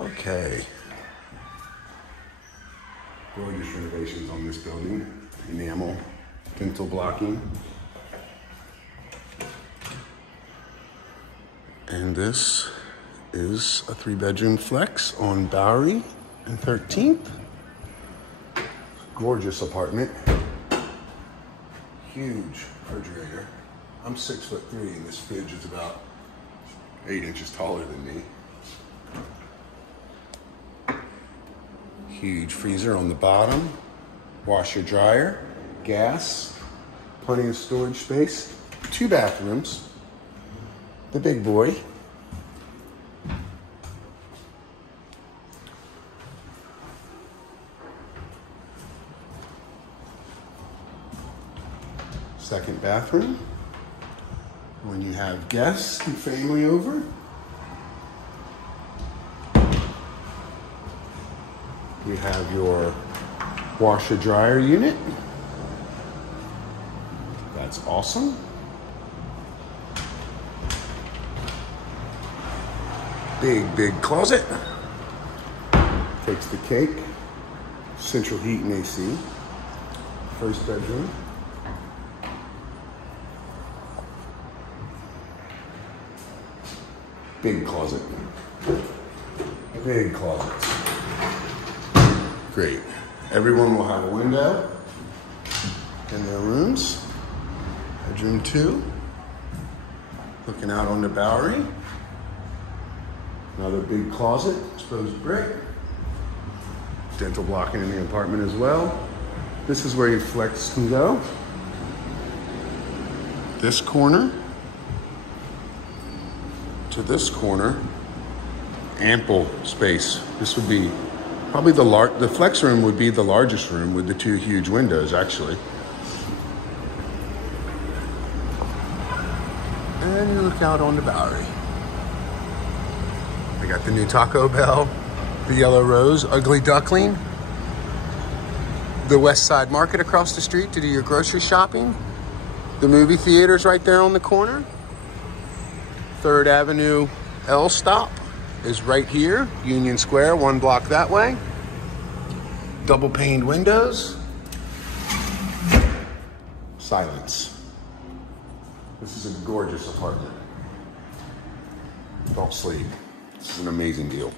Okay. Gorgeous renovations on this building. Enamel, dental blocking. And this is a 3-bedroom flex on Bowery and 13th. Gorgeous apartment. Huge refrigerator. I'm 6'3" and this fridge is about 8 inches taller than me. Huge freezer on the bottom. Washer, dryer, gas, plenty of storage space. 2 bathrooms. The big boy. Second bathroom. When you have guests and family over. You have your washer dryer unit. That's awesome. Big closet. Takes the cake. Central heat and AC. First bedroom. Big closet. Big closets. Great. Everyone will have a window in their rooms. Bedroom 2. Looking out on the Bowery. Another big closet, exposed brick. Dental blocking in the apartment as well. This is where your flex can go. This corner to this corner, ample space. This would be probably the flex room would be the largest room with the 2 huge windows, actually. And you look out on the Bowery. I got the new Taco Bell, the Yellow Rose, Ugly Duckling, the West Side Market across the street to do your grocery shopping, the movie theaters right there on the corner. 3rd Avenue L stop is right here, Union Square, 1 block that way. Double paned windows. Silence. This is a gorgeous apartment. Don't sleep. This is an amazing deal.